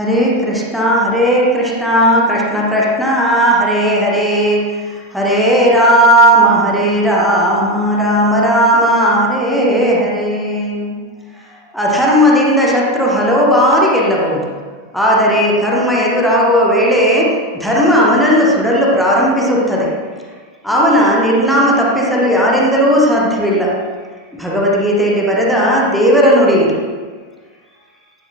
ಹರೇ ಕೃಷ್ಣ ಹರೇ ಕೃಷ್ಣ ಕೃಷ್ಣ ಕೃಷ್ಣ, ಹರೇ ಹರೇ. ಹರೇ ರಾಮ ಹರೇ ರಾಮ ರಾಮ ರಾಮ, ಹರೇ ಹರೇ. ಅಧರ್ಮದಿಂದ ಶತ್ರು ಹಲವು ಬಾರಿ ಗೆಲ್ಲಬಹುದು. ಆದರೆ ಕರ್ಮ ಎದುರಾಗುವ ವೇಳೆ ಧರ್ಮ ಅವನನ್ನು ಸುಡಲು ಪ್ರಾರಂಭಿಸುತ್ತದೆ. ಅವನ ನಿರ್ನಾಮ ತಪ್ಪಿಸಲು ಯಾರಿಂದಲೂ ಸಾಧ್ಯವಿಲ್ಲ. ಭಗವದ್ಗೀತೆಯಲ್ಲಿ ಬರೆದ ದೇವರ ನುಡಿ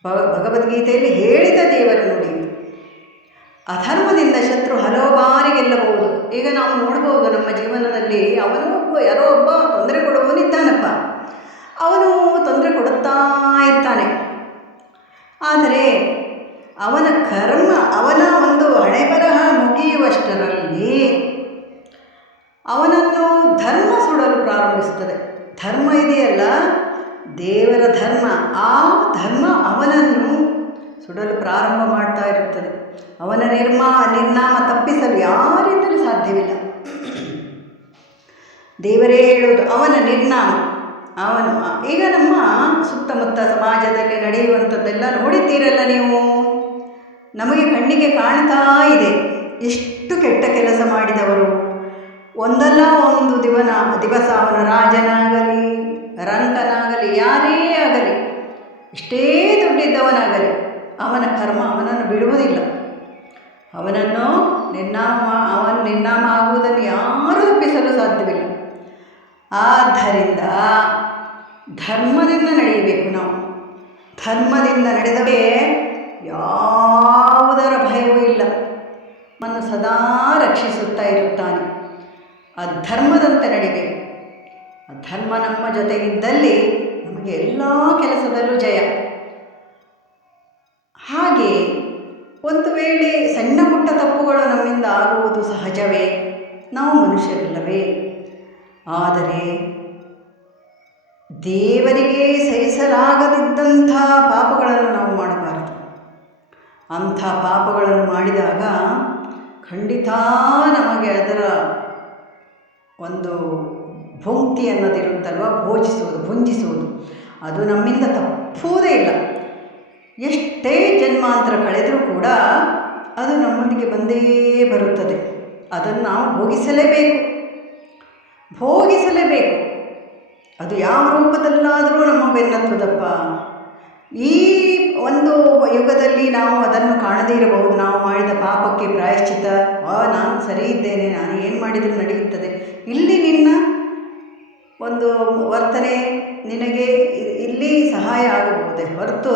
ಭಗವದ್ಗೀತೆಯಲ್ಲಿ ಹೇಳಿದ ದೇವರ ನುಡಿ. ಅಧರ್ಮದಿಂದ ಶತ್ರು ಹಲವು ಬಾರಿ ಗೆಲ್ಲಬಹುದು. ಈಗ ನಾವು ನೋಡಬಹುದು ನಮ್ಮ ಜೀವನದಲ್ಲಿ ಅವನು ಒಬ್ಬ, ಯಾರೋ ಒಬ್ಬ ತೊಂದರೆ ಕೊಡುವವನಿದ್ದಾನಪ್ಪ. ಅವನು ತೊಂದರೆ ಕೊಡುತ್ತಾ ಇರ್ತಾನೆ. ಆದರೆ ಅವನ ಕರ್ಮ, ಅವನ ಒಂದು ಹಣೆಬರಹ ಪ್ರಾರಂಭ ಮಾಡ್ತಾ ಇರುತ್ತದೆ. ಅವನ ನಿರ್ಮಾ, ನಿರ್ನಾಮ ತಪ್ಪಿಸಲು ಯಾರಿಂದಲೂ ಸಾಧ್ಯವಿಲ್ಲ. ದೇವರೇ ಹೇಳುವುದು ಅವನ ನಿರ್ನಾಮ. ಅವನು ಈಗ ನಮ್ಮ ಸುತ್ತಮುತ್ತ ಸಮಾಜದಲ್ಲಿ ನಡೆಯುವಂಥದ್ದೆಲ್ಲ ನೋಡಿದ್ದೀರಲ್ಲ ನೀವು? ನಮಗೆ ಕಣ್ಣಿಗೆ ಕಾಣ್ತಾ ಇದೆ. ಎಷ್ಟು ಕೆಟ್ಟ ಕೆಲಸ ಮಾಡಿದವರು. ಒಂದಲ್ಲ ಒಂದು ದಿವನ, ದಿವಸ ಅವನ ರಾಜನಾಗಲಿ ರಂಕನಾಗಲಿ ಯಾರೇ ಆಗಲಿ ಇಷ್ಟೇ ದುಡ್ಡಿದ್ದವನಾಗಲಿ ಅವನ ಕರ್ಮ ಅವನನ್ನು ಬಿಡುವುದಿಲ್ಲ. ಅವನನ್ನು ನಿನ್ನಾಮ ಅವನ ನಿನ್ನಾಮ ಆಗುವುದನ್ನು ಯಾರೂ ತಪ್ಪಿಸಲು ಸಾಧ್ಯವಿಲ್ಲ. ಆದ್ದರಿಂದ ಧರ್ಮದಿಂದ ನಡೆಯಬೇಕು ನಾವು. ಧರ್ಮದಿಂದ ನಡೆದವೇ ಯಾವುದರ ಭಯವೂ ಇಲ್ಲ. ನಮ್ಮನ್ನು ಸದಾ ರಕ್ಷಿಸುತ್ತಾ ಇರುತ್ತಾನೆ. ಅಧರ್ಮದಂತೆ ಧರ್ಮದಂತೆ ನಡಿಬೇಕು ಆ ಧರ್ಮ ನಮ್ಮ ಜೊತೆಗಿದ್ದಲ್ಲಿ ನಮಗೆ ಎಲ್ಲ ಕೆಲಸದಲ್ಲೂ ಜಯ. ಒಂದು ವೇಳೆ ಸಣ್ಣ ಪುಟ್ಟ ತಪ್ಪುಗಳು ನಮ್ಮಿಂದ ಆಗುವುದು ಸಹಜವೇ? ನಾವು ಮನುಷ್ಯರಲ್ಲವೇ? ಆದರೆ ದೇವರಿಗೆ ಸಹಿಸಲಾಗದಿದ್ದಂಥ ಪಾಪಗಳನ್ನು ನಾವು ಮಾಡಬಾರದು. ಅಂಥ ಪಾಪಗಳನ್ನು ಮಾಡಿದಾಗ ಖಂಡಿತ ನಮಗೆ ಅದರ ಒಂದು ಭುಂಕ್ತಿ ಅನ್ನೋದಿರುತ್ತಲ್ವ? ಭೋಜಿಸುವುದು, ಭುಂಜಿಸುವುದು. ಅದು ನಮ್ಮಿಂದ ತಪ್ಪುವುದೇ ಇಲ್ಲ. ಎಷ್ಟೇ ಜನ್ಮಾಂತರ ಕಳೆದರೂ ಕೂಡ ಅದು ನಮ್ಮೊಂದಿಗೆ ಬಂದೇ ಬರುತ್ತದೆ. ಅದನ್ನು ನಾವು ಭೋಗಿಸಲೇಬೇಕು. ಭೋಗಿಸಲೇಬೇಕು. ಅದು ಯಾವ ರೂಪದಲ್ಲಾದರೂ ನಮ್ಮ ಬೆನ್ನತ್ತದಪ್ಪ. ಈ ಒಂದು ಯುಗದಲ್ಲಿ ನಾವು ಅದನ್ನು ಕಾಣದೇ ಇರಬಹುದು. ನಾವು ಮಾಡಿದ ಪಾಪಕ್ಕೆ ಪ್ರಾಯಶ್ಚಿತ ಆ, ನಾನು ಸರಿ ಇದ್ದೇನೆ. ನಾನು ಏನು ಮಾಡಿದರೂ ನಡೆಯುತ್ತದೆ. ಇಲ್ಲಿ ನಿನ್ನ ಒಂದು ವರ್ತನೆ ನಿನಗೆ ಇಲ್ಲಿ ಸಹಾಯ ಆಗಬಹುದೇ ಹೊರತು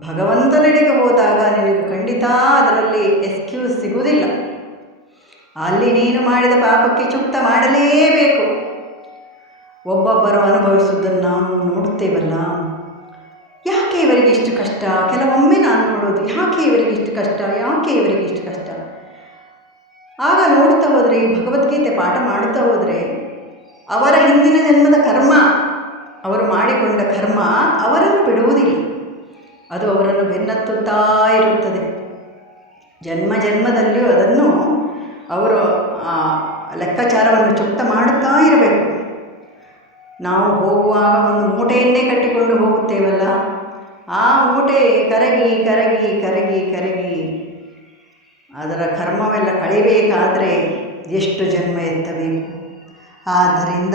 ಭಗವಂತನೆಡೆಗೆ ಹೋದಾಗ ನಿನಗೆ ಖಂಡಿತ ಅದರಲ್ಲಿ ಎಸ್ಕ್ಯೂಸ್ ಸಿಗುವುದಿಲ್ಲ. ಅಲ್ಲಿ ನೀನು ಮಾಡಿದ ಪಾಪಕ್ಕೆ ಚುಕ್ತ ಮಾಡಲೇಬೇಕು. ಒಬ್ಬೊಬ್ಬರು ಅನುಭವಿಸುವುದನ್ನು ನಾವು ನೋಡುತ್ತೇವಲ್ಲ? ಯಾಕೆ ಇವರಿಗೆ ಇಷ್ಟು ಕಷ್ಟ? ಕೆಲವೊಮ್ಮೆ ನಾನು ನೋಡೋದು, ಯಾಕೆ ಇವರಿಗೆ ಇಷ್ಟು ಕಷ್ಟ? ಯಾಕೆ ಇವರಿಗೆ ಇಷ್ಟು ಕಷ್ಟ? ಆಗ ನೋಡ್ತಾ ಹೋದರೆ, ಭಗವದ್ಗೀತೆ ಪಾಠ ಮಾಡುತ್ತಾ ಹೋದರೆ, ಅವರ ಹಿಂದಿನ ಜನ್ಮದ ಕರ್ಮ, ಅವರು ಮಾಡಿಕೊಂಡ ಕರ್ಮ ಅವರನ್ನು ಬಿಡುವುದಿಲ್ಲ. ಅದು ಅವರನ್ನು ಬೆನ್ನತ್ತುತ್ತಾ ಇರುತ್ತದೆ. ಜನ್ಮ ಜನ್ಮದಲ್ಲಿಯೂ ಅದನ್ನು ಅವರು ಲೆಕ್ಕಾಚಾರವನ್ನು ಚುಕ್ತ ಮಾಡುತ್ತಾ ಇರಬೇಕು. ನಾವು ಹೋಗುವಾಗ ಒಂದು ಮೂಟೆಯನ್ನೇ ಕಟ್ಟಿಕೊಂಡು ಹೋಗುತ್ತೇವಲ್ಲ? ಆ ಮೂಟೆ ಕರಗಿ ಕರಗಿ ಕರಗಿ ಕರಗಿ. ಅದರ ಕರ್ಮವೆಲ್ಲ ಕಳಿಬೇಕಾದರೆ ಎಷ್ಟು ಜನ್ಮ ಎತ್ತಬೇಕು? ಆದ್ದರಿಂದ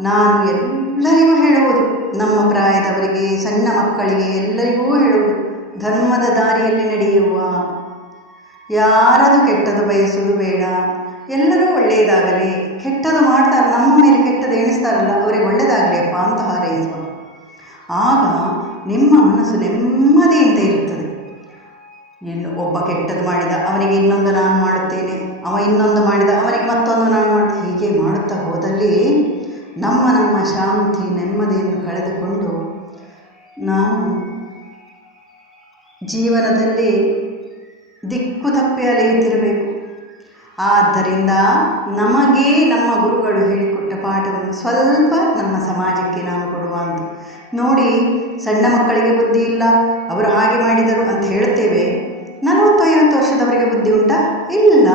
ನಾನು ಎಲ್ಲರಿಗೂ ಹೇಳುವುದು ನಮ್ಮ ಪ್ರಾಯದವರಿಗೆ, ಸಣ್ಣ ಮಕ್ಕಳಿಗೆ ಎಲ್ಲರಿಗೂ ಹೇಳುವುದು ಧರ್ಮದ ದಾರಿಯಲ್ಲಿ ನಡೆಯುವ. ಯಾರದು ಕೆಟ್ಟದು ಬಯಸುವುದು ಬೇಡ. ಎಲ್ಲರೂ ಒಳ್ಳೆಯದಾಗಲಿ. ಕೆಟ್ಟದು ಮಾಡ್ತಾರೆ, ನಮ್ಮ ಮೇಲೆ ಕೆಟ್ಟದ್ದು ಎಣಿಸ್ತಾರಲ್ಲ, ಅವರಿಗೆ ಒಳ್ಳೆಯದಾಗಲಿಯಪ್ಪ ಅಂತ ಹಾರೈಸುವ. ಆಗ ನಿಮ್ಮ ಮನಸ್ಸು ನೆಮ್ಮದಿಯಿಂದ ಇರುತ್ತದೆ. ಇನ್ನು ಒಬ್ಬ ಕೆಟ್ಟದ್ದು ಮಾಡಿದ ಅವನಿಗೆ ಇನ್ನೊಂದು ನಾನು ಮಾಡುತ್ತೇನೆ. ಅವ ಇನ್ನೊಂದು ಮಾಡಿದ ಅವನಿಗೆ ಮತ್ತೊಂದು ನಾನು ಮಾಡ್ತೇನೆ ಹೀಗೆ ಮಾಡುತ್ತಾ ಹೋದಲ್ಲಿ ನಮ್ಮ ನಮ್ಮ ಶಾಂತಿ ನೆಮ್ಮದಿಯನ್ನು ಕಳೆದುಕೊಂಡು ನಾವು ಜೀವನದಲ್ಲಿ ದಿಕ್ಕು ತಪ್ಪಿ ಅಲೆಯುತ್ತಿರಬೇಕು. ಆದ್ದರಿಂದ ನಮಗೆ ನಮ್ಮ ಗುರುಗಳು ಹೇಳಿಕೊಟ್ಟ ಪಾಠವನ್ನು ಸ್ವಲ್ಪ ನಮ್ಮ ಸಮಾಜಕ್ಕೆ ನಾವು ಕೊಡುವ ಅಂತ ನೋಡಿ, ಸಣ್ಣ ಮಕ್ಕಳಿಗೆ ಬುದ್ಧಿ ಇಲ್ಲ, ಅವರು ಹಾಗೆ ಮಾಡಿದರು ಅಂತ ಹೇಳ್ತೇವೆ ನಲವತ್ತು ಐವತ್ತು ವರ್ಷದವರಿಗೆ ಬುದ್ಧಿ ಉಂಟಾ? ಇಲ್ಲ.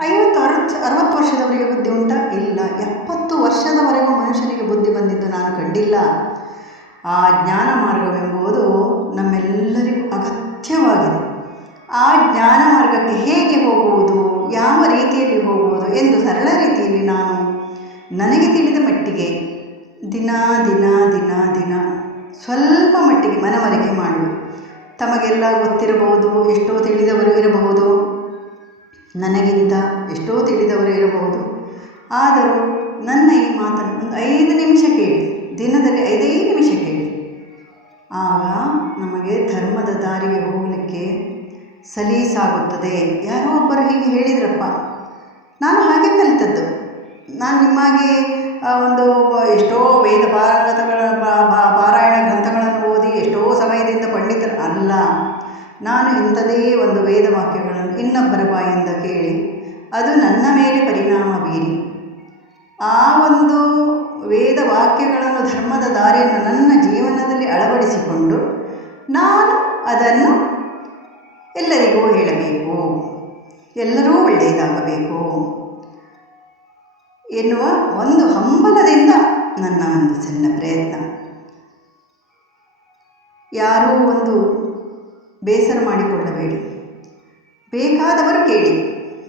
ಐವತ್ತು ಅರವತ್ತು ಅರವತ್ತು ವರ್ಷದವರಿಗೆ ಬುದ್ಧಿ ಉಂಟಾ? ಇಲ್ಲ. ಎಪ್ಪತ್ತು ವರ್ಷದವರೆಗೂ ಮನುಷ್ಯನಿಗೆ ಬುದ್ಧಿ ಬಂದಿದ್ದು ನಾನು ಕಂಡಿಲ್ಲ. ಆ ಜ್ಞಾನ ಮಾರ್ಗವೆಂಬುದು ನಮ್ಮೆಲ್ಲರಿಗೂ ಜ್ಞಾನ ಮಾರ್ಗಕ್ಕೆ ಹೇಗೆ ಹೋಗುವುದು, ಯಾವ ರೀತಿಯಲ್ಲಿ ಹೋಗುವುದು ಎಂದು ಸರಳ ರೀತಿಯಲ್ಲಿ ನಾನು ನನಗೆ ತಿಳಿದ ಮಟ್ಟಿಗೆ ದಿನ ದಿನ ದಿನ ದಿನ ಸ್ವಲ್ಪ ಮಟ್ಟಿಗೆ ಮನವರಿಕೆ ಮಾಡುವುದು. ತಮಗೆಲ್ಲ ಗೊತ್ತಿರಬಹುದು, ಎಷ್ಟೋ ತಿಳಿದವರು ಇರಬಹುದು. ನನಗಿಂತ ಎಷ್ಟೋ ತಿಳಿದವರು ಇರಬಹುದು. ಆದರೂ ನನ್ನ ಈ ಮಾತನ್ನು ಒಂದು ಐದು ನಿಮಿಷ ಕೇಳಿ. ದಿನದಲ್ಲಿ ಐದೈದು ನಿಮಿಷ ಕೇಳಿ. ಆಗ ನಮಗೆ ಧರ್ಮದ ದಾರಿಗೆ ಹೋಗಲಿಕ್ಕೆ ಸಲೀಸಾಗುತ್ತದೆ. ಯಾರೋ ಒಬ್ಬರು ಹೀಗೆ ಹೇಳಿದ್ರಪ್ಪ. ನಾನು ಹಾಗೆ ಕಲಿತದ್ದು. ನಾನು ನಿಮ್ಮಾಗೆ ಒಂದು ಎಷ್ಟೋ ವೇದ ಬಾ- ಪಾರಾಯಣ ಗ್ರಂಥಗಳನ್ನು ಓದಿ ಎಷ್ಟೋ ಸಮಯದಿಂದ ಪಂಡಿತರು ಅಲ್ಲ. ನಾನು ಇಂಥದೇ ಒಂದು ವೇದ ವಾಕ್ಯಗಳನ್ನು ಇನ್ನೊಬ್ಬರ ಬಾಯಿಂದ ಕೇಳಿ. ಅದು ನನ್ನ ಮೇಲೆ ಪರಿಣಾಮ ಬೀರಿ. ಆ ಒಂದು ವೇದ ವಾಕ್ಯಗಳನ್ನು ಧರ್ಮದ ದಾರಿಯನ್ನು ನನ್ನ ಜೀವನದಲ್ಲಿ ಅಳವಡಿಸಿಕೊಂಡು ನಾನು ಅದನ್ನು ಎಲ್ಲರಿಗೂ ಹೇಳಬೇಕು. ಎಲ್ಲರೂ ಒಳ್ಳೆಯದಾಗಬೇಕು ಎನ್ನುವ ಒಂದು ಹಂಬಲದಿಂದ ನನ್ನ ಒಂದು ಸಣ್ಣ ಪ್ರಯತ್ನ. ಯಾರೂ ಒಂದು ಬೇಸರ ಮಾಡಿಕೊಳ್ಳಬೇಡಿ. ಬೇಕಾದವರು ಕೇಳಿ,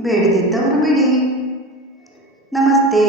ಬೇಡದಿದ್ದವರು ಬಿಡಿ. Namastê!